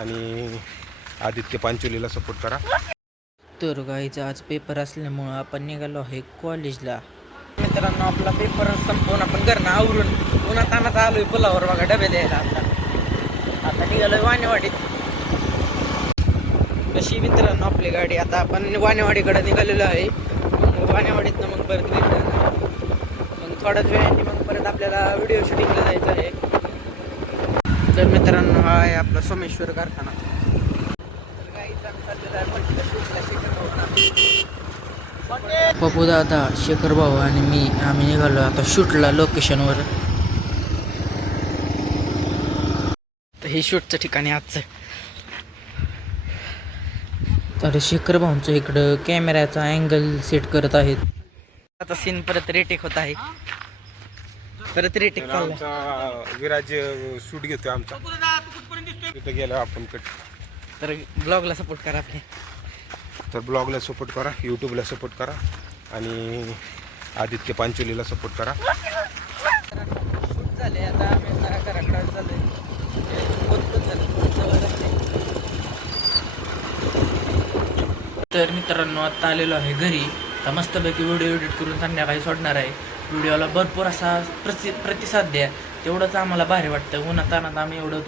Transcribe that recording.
आणि आदित्य पांचोलीला सपोर्ट करा. तर गाईचा आज पेपर असल्यामुळं आपण निघालो आहे कॉलेजला. मित्रांनो, आपला पेपर संपवून आपण घरनं आवरून उन्हात तानाच आलोय पुलावर बघा डबे द्यायला. आता निघालोय वाणेवाडीत. कशी मित्रांनो आपली गाडी, आता आपण वाणेवाडीकडे निघालेलो आहे. मग वाणेवाडीतनं मग परत रिटर्न, मग थोड्याच वेळाने मग परत आपल्याला व्हिडिओ शूटिंगला जायचं आहे. तर मित्रांनो, हा आहे आपला सोमेश्वर कारखाना. पप्पू दादा, शेखर भाऊ आणि मी आम्ही निघालो आता शूटला लोकेशनवर. तर हे शूटचं ठिकाण आहे आजचं. तर शेखर भाऊंचं इकडं कॅमेऱ्याचा अँगल सेट करत आहेत. आता सीन परत रेटेक होत आहे. परत रेटेक चाललाय. आमचा विराज शूट घेतोय आमचा. तिथं गेलो आपण कट. तर ब्लॉगला सपोर्ट करा आपले. तर ब्लॉगला सपोर्ट करा, यूट्यूबला सपोर्ट करा आणि आदित्य पांचोलीला सपोर्ट करा. शूट झाले, आता आम्ही घराकडे चाललोय. तर मित्रांनो, आता आलेलो आहे घरी. आता मस्तपैकी व्हिडिओ एडिट करून संध्याकाळी सोडणार आहे. व्हिडिओला भरपूर असा प्रतिसाद द्या, तेवढंच आम्हाला भारी वाटतं. उन्हातानात आम्ही एवढं